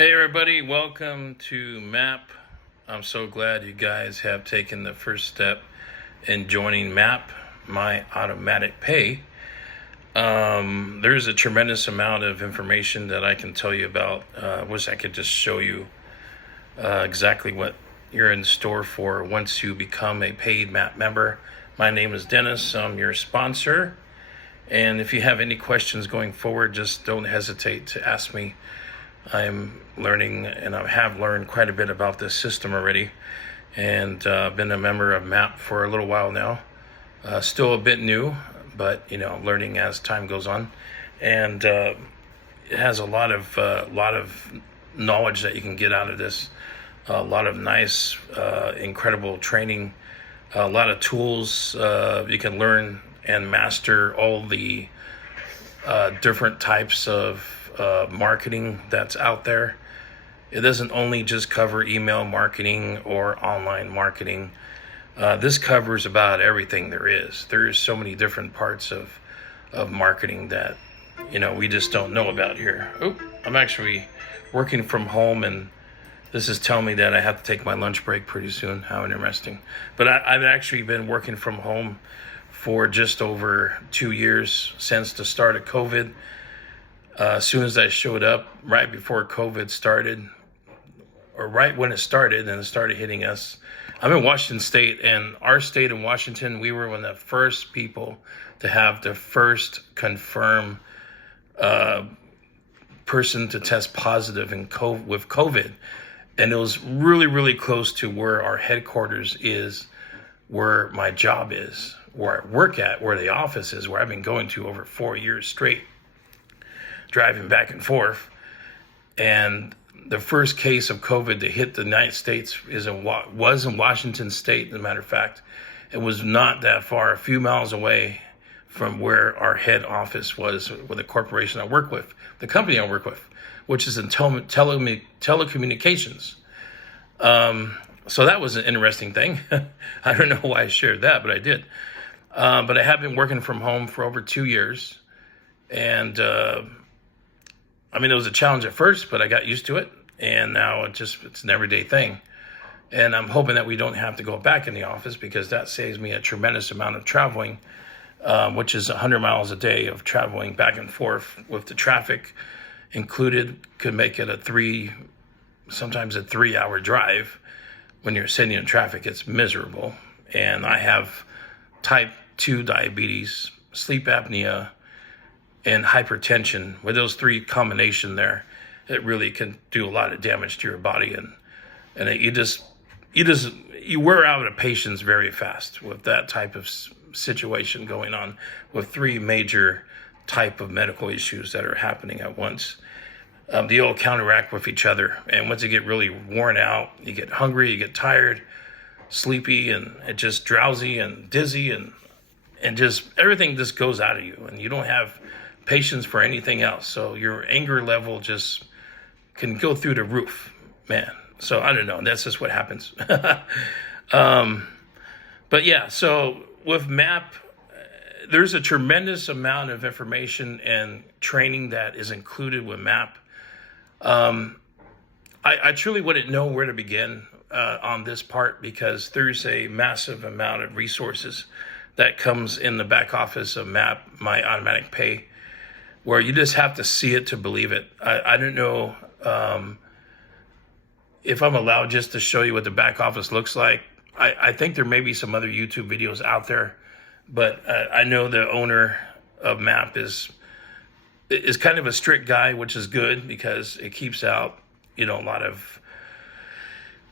Hey everybody, welcome to MAP. I'm so glad you guys have taken the first step in joining MAP, My Automatic Pay. There's a tremendous amount of information that I can tell you about. Wish I could just show you exactly what you're in store for once you become a paid MAP member. My name is Dennis, I'm your sponsor. And if you have any questions going forward, just don't hesitate to ask me. I'm learning, and I have learned quite a bit about this system already, and been a member of MAP for a little while now. Still a bit new, but learning as time goes on, and it has a lot of knowledge that you can get out of this. A lot of nice, incredible training, a lot of tools you can learn and master all the different types of marketing that's out there. It doesn't only just cover email marketing or online marketing. This covers about everything there is. There's so many different parts of marketing that we just don't know about here. I'm actually working from home, and this is telling me that I have to take my lunch break pretty soon. How interesting. But I've actually been working from home for just over 2 years since the start of COVID. As soon as I showed up, right before COVID started, or right when it started and it started hitting us, I'm in Washington State, and our state in Washington, we were one of the first people to have the first confirmed person to test positive with COVID. And it was really, really close to where our headquarters is, where my job is, where I work at, where the office is, where I've been going to over 4 years straight, driving back and forth. And the first case of COVID to hit the United States was in Washington State. As a matter of fact, it was not that far, a few miles away from where our head office was with the corporation I work with, the company I work with, which is in telecommunications. So that was an interesting thing. I don't know why I shared that, but I did. But I have been working from home for over 2 years. And it was a challenge at first, but I got used to it. And now it's an everyday thing. And I'm hoping that we don't have to go back in the office, because that saves me a tremendous amount of traveling, which is 100 miles a day of traveling back and forth with the traffic included. Could make it sometimes a 3-hour drive. When you're sitting in traffic, it's miserable. And I have type 2 diabetes, sleep apnea, and hypertension. With those three combination there, it really can do a lot of damage to your body, and you wear out a patience very fast with that type of situation going on, with three major type of medical issues that are happening at once. They all counteract with each other, and once you get really worn out, you get hungry, you get tired, sleepy, and it just drowsy and dizzy, and just everything just goes out of you, and you don't have patience for anything else. So your anger level just can go through the roof, man. So I don't know. That's just what happens. But yeah, so with MAP, there's a tremendous amount of information and training that is included with MAP. I truly wouldn't know where to begin on this part, because there's a massive amount of resources that comes in the back office of MAP, My Automatic Pay, where you just have to see it to believe it. I don't know if I'm allowed just to show you what the back office looks like. I think there may be some other YouTube videos out there, but I know the owner of MAP is kind of a strict guy, which is good, because it keeps out, a lot of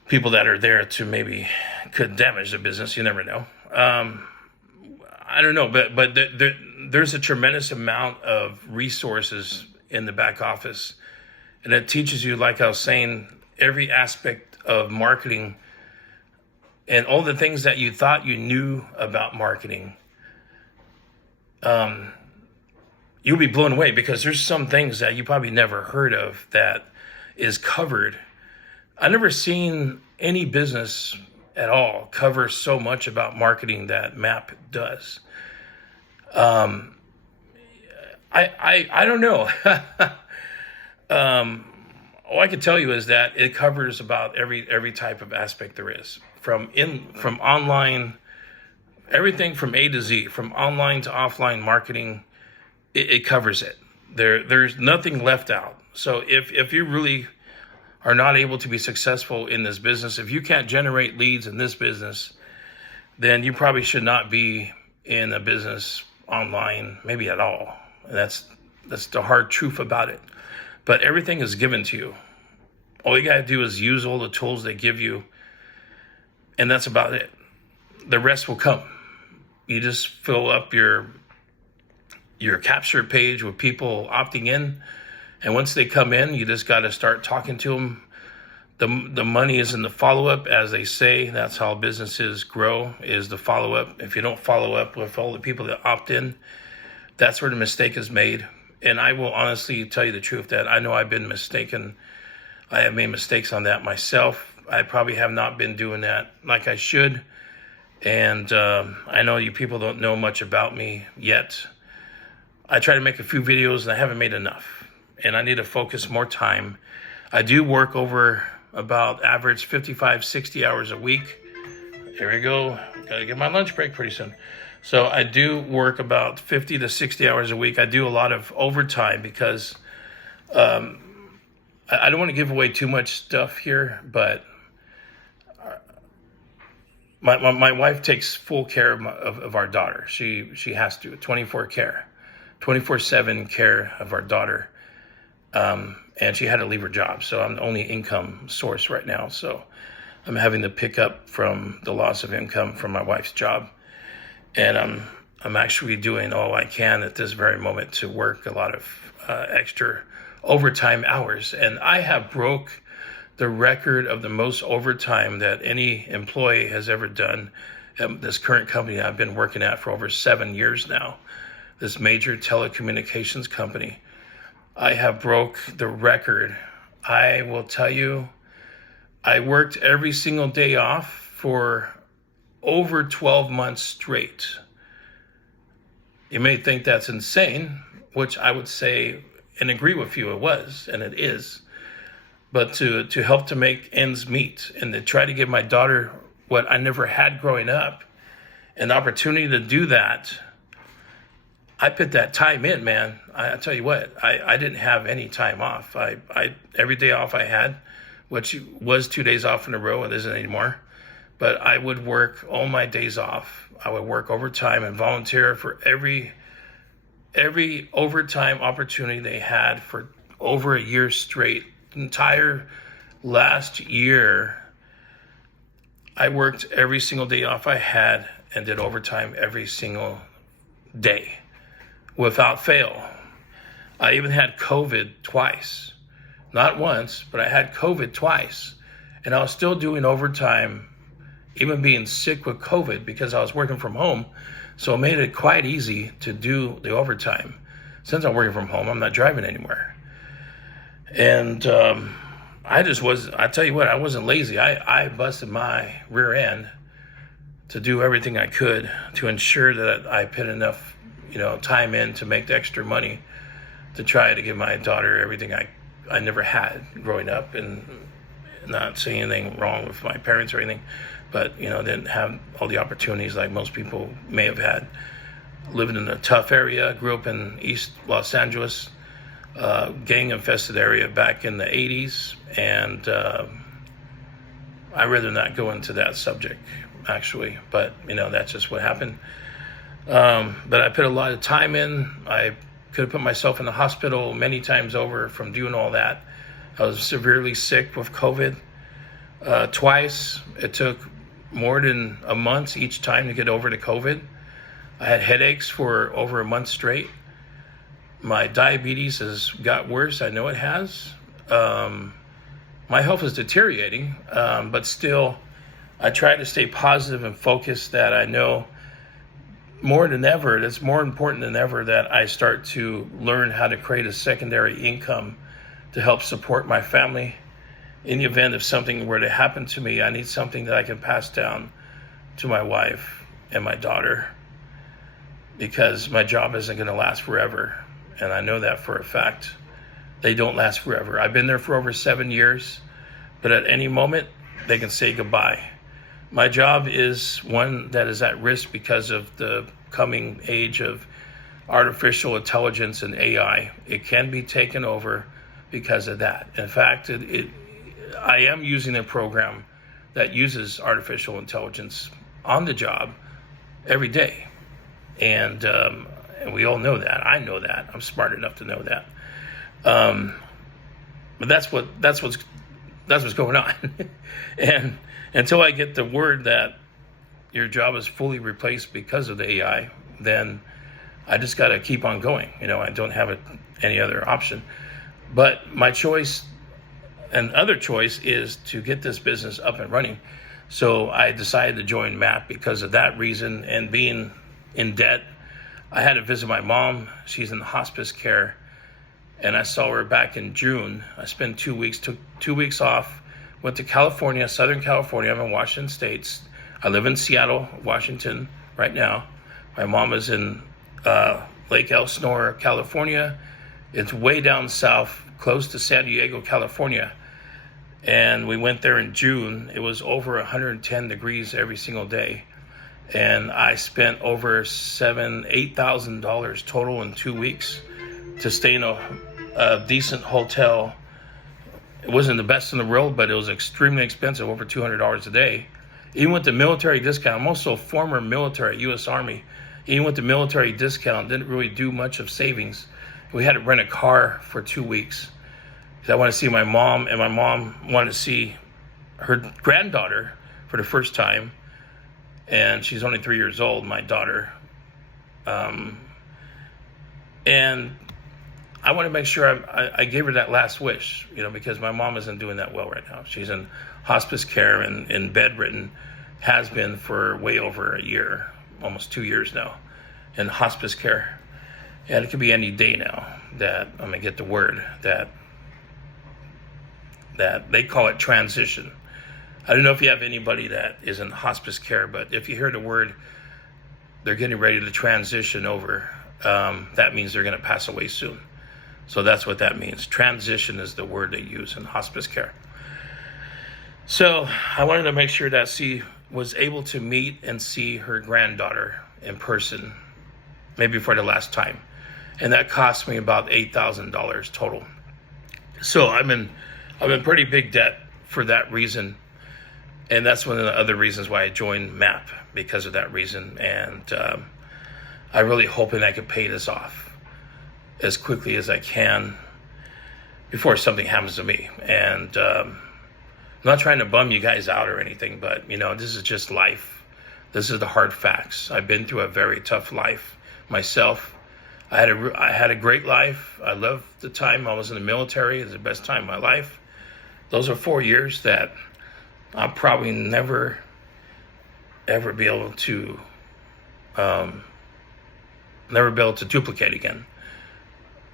people that are there to maybe could damage the business. You never know. I don't know, but there's a tremendous amount of resources in the back office, and it teaches you, like I was saying, every aspect of marketing, and all the things that you thought you knew about marketing. You'll be blown away, because there's some things that you probably never heard of that is covered. I've never seen any business at all cover so much about marketing that MAP does. I don't know. all I can tell you is that it covers about every type of aspect there is, from online, everything from A to Z, from online to offline marketing. It covers it. There's nothing left out. So if you really are not able to be successful in this business, if you can't generate leads in this business, then you probably should not be in a business online, maybe at all. That's the hard truth about it. But everything is given to you. All you got to do is use all the tools they give you, and that's about it. The rest will come. You just fill up your capture page with people opting in, and once they come in, you just got to start talking to them. The money is in the follow-up, as they say. That's how businesses grow, is the follow-up. If you don't follow up with all the people that opt in, that's where the mistake is made. And I will honestly tell you the truth that I know I've been mistaken. I have made mistakes on that myself. I probably have not been doing that like I should. And I know you people don't know much about me yet. I try to make a few videos and I haven't made enough. And I need to focus more time. I do work over about average 55, 60 hours a week. Here we go. Got to get my lunch break pretty soon. So I do work about 50 to 60 hours a week. I do a lot of overtime because I don't want to give away too much stuff here, but my wife takes full care of our daughter. She has to, 24/7 care of our daughter. And she had to leave her job. So I'm the only income source right now. So I'm having to pick up from the loss of income from my wife's job. And I'm actually doing all I can at this very moment to work a lot of extra overtime hours. And I have broke the record of the most overtime that any employee has ever done at this current company I've been working at for over 7 years now, this major telecommunications company. I have broke the record. I will tell you, I worked every single day off for over 12 months straight. You may think that's insane, which I would say and agree with you it was, and it is. But to help to make ends meet and to try to give my daughter what I never had growing up, an opportunity to do that, I put that time in, man. I tell you what, I didn't have any time off. I every day off I had, which was 2 days off in a row, it isn't anymore. But I would work all my days off. I would work overtime and volunteer for every overtime opportunity they had for over a year straight. Entire last year, I worked every single day off I had and did overtime every single day without fail. I even had COVID twice. Not once, but I had COVID twice. And I was still doing overtime, even being sick with COVID, because I was working from home. So it made it quite easy to do the overtime. Since I'm working from home, I'm not driving anywhere. And I tell you what, I wasn't lazy. I busted my rear end to do everything I could to ensure that I put enough, time in to make the extra money to try to give my daughter everything I never had growing up, and not saying anything wrong with my parents or anything, but didn't have all the opportunities like most people may have had. Living in a tough area, grew up in East Los Angeles, gang infested area back in the 80s, and I'd rather not go into that subject actually, but that's just what happened. But I put a lot of time in. I could have put myself in the hospital many times over from doing all that. I was severely sick with COVID twice. It took more than a month each time to get over the COVID. I had headaches for over a month straight. My diabetes has got worse. I know it has. My health is deteriorating, but still, I try to stay positive and focused that I know more than ever, it's more important than ever that I start to learn how to create a secondary income to help support my family. In the event if something were to happen to me, I need something that I can pass down to my wife and my daughter, because my job isn't going to last forever. And I know that for a fact. they don't last forever. I've been there for over 7 years, but at any moment, they can say goodbye. My job is one that is at risk because of the coming age of artificial intelligence and AI. It can be taken over because of that. In fact, I am using a program that uses artificial intelligence on the job every day. And we all know that. I know that. I'm smart enough to know that. But that's what's going on. And until I get the word that your job is fully replaced because of the AI, then I just got to keep on going. I don't have any other option. But my choice and other choice is to get this business up and running. So I decided to join MAP because of that reason, and being in debt. I had to visit my mom. She's in hospice care, and I saw her back in June. I spent 2 weeks, took 2 weeks off, went to California, Southern California. I'm in Washington State. I live in Seattle, Washington right now. My mom is in Lake Elsinore, California. It's way down south, close to San Diego, California. And we went there in June. It was over 110 degrees every single day. And I spent over $8,000 total in 2 weeks to stay in a decent hotel. It wasn't the best in the world, but it was extremely expensive, over $200 a day. Even with the military discount, I'm also a former military, U.S. Army. Even with the military discount, didn't really do much of savings. We had to rent a car for 2 weeks. I want to see my mom, and my mom wanted to see her granddaughter for the first time. And she's only 3 years old, my daughter. And I want to make sure I gave her that last wish, because my mom isn't doing that well right now. She's in hospice care and bedridden, has been for way over a year, almost 2 years now, in hospice care. And it could be any day now that I'm going to get the word that they call it transition. I don't know if you have anybody that is in hospice care, but if you hear the word they're getting ready to transition over, that means they're going to pass away soon. So that's what that means. Transition is the word they use in hospice care. So I wanted to make sure that she was able to meet and see her granddaughter in person, maybe for the last time. And that cost me about $8,000 total. So I'm in pretty big debt for that reason. And that's one of the other reasons why I joined MAP, because of that reason. And I'm really hoping I can pay this off as quickly as I can before something happens to me. And I'm not trying to bum you guys out or anything, but, this is just life. This is the hard facts. I've been through a very tough life myself. I had a great life. I loved the time I was in the military. It was the best time of my life. Those are 4 years that I'll probably never, ever be able to, duplicate again.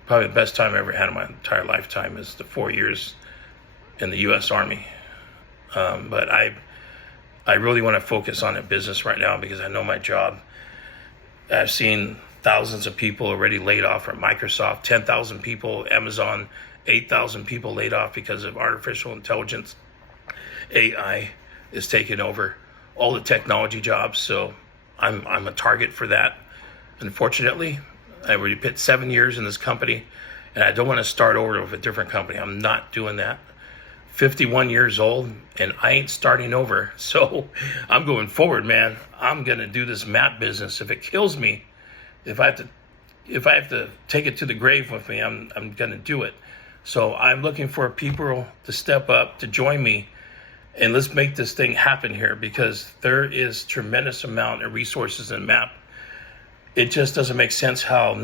Probably the best time I ever had in my entire lifetime is the 4 years in the U.S. Army. But I really want to focus on the business right now because I know my job. I've seen thousands of people already laid off from Microsoft, 10,000 people, Amazon, 8,000 people laid off because of artificial intelligence. AI is taking over all the technology jobs, so I'm a target for that. Unfortunately, I already put 7 years in this company, and I don't want to start over with a different company. I'm not doing that. 51 years old, and I ain't starting over. So I'm going forward, man. I'm going to do this MAP business. If it kills me, if I have to take it to the grave with me, I'm going to do it. So I'm looking for people to step up, to join me, and let's make this thing happen here, because there is tremendous amount of resources in MAP. It just doesn't make sense how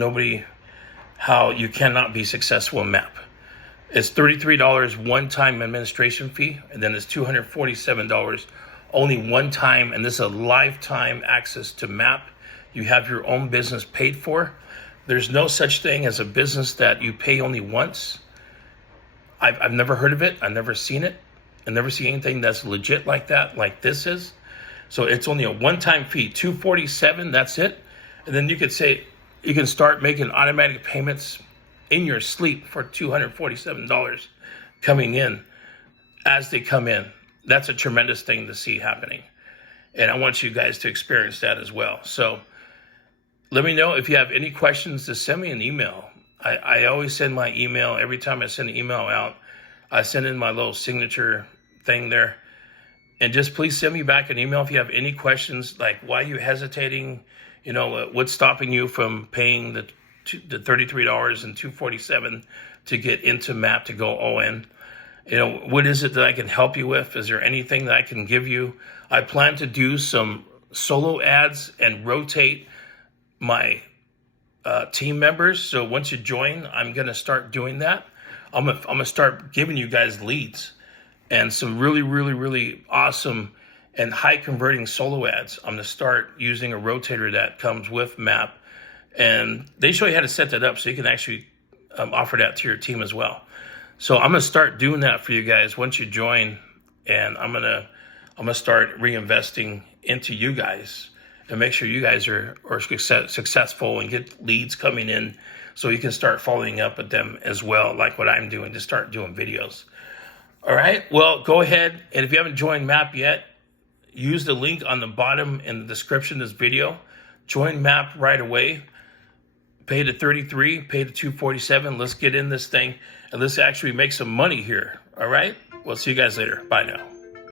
you cannot be successful in MAP. It's $33 one-time administration fee, and then it's $247 only one time, and this is a lifetime access to MAP. You have your own business paid for. There's no such thing as a business that you pay only once. I've never heard of it. I've never seen it. I've never seen anything that's legit like that, like this is. So it's only a one-time fee, $247, that's it. And then you can start making automatic payments in your sleep for $247 coming in as they come in. That's a tremendous thing to see happening. And I want you guys to experience that as well. So let me know if you have any questions. To send me an email. I always send my email. Every time I send an email out, I send in my little signature thing there. And just please send me back an email if you have any questions, like why you're hesitating, what's stopping you from paying the $33 and $247 to get into MAP, to go all in. What is it that I can help you with? Is there anything that I can give you? I plan to do some solo ads and rotate my team members. So once you join, I'm going to start doing that. I'm gonna start giving you guys leads and some really, really, really awesome and high converting solo ads. I'm going to start using a rotator that comes with MAP, and they show you how to set that up so you can actually offer that to your team as well. So I'm going to start doing that for you guys once you join, and I'm going to start reinvesting into you guys and make sure you guys are successful and get leads coming in so you can start following up with them as well, like what I'm doing, to start doing videos. All right, well, go ahead, and if you haven't joined MAP yet, use the link on the bottom in the description of this video. Join MAP right away. Pay the $33, pay the $247. Let's get in this thing, and let's actually make some money here. All right, we'll see you guys later. Bye now.